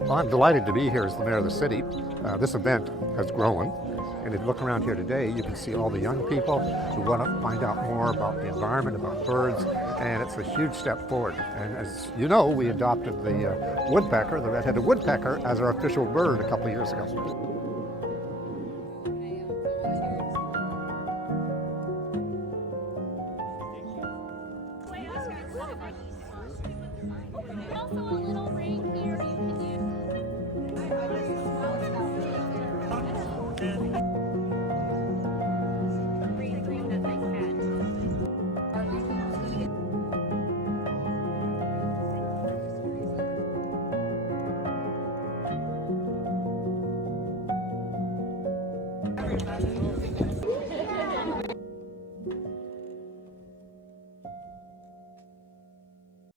Well, I'm delighted to be here as the mayor of the city. This event has grown, and if you look around here today, you can see all the young people who want to find out more about the environment, about birds, and it's a huge step forward. And as you know, we adopted the woodpecker, the red-headed woodpecker, as our official bird a couple of years ago.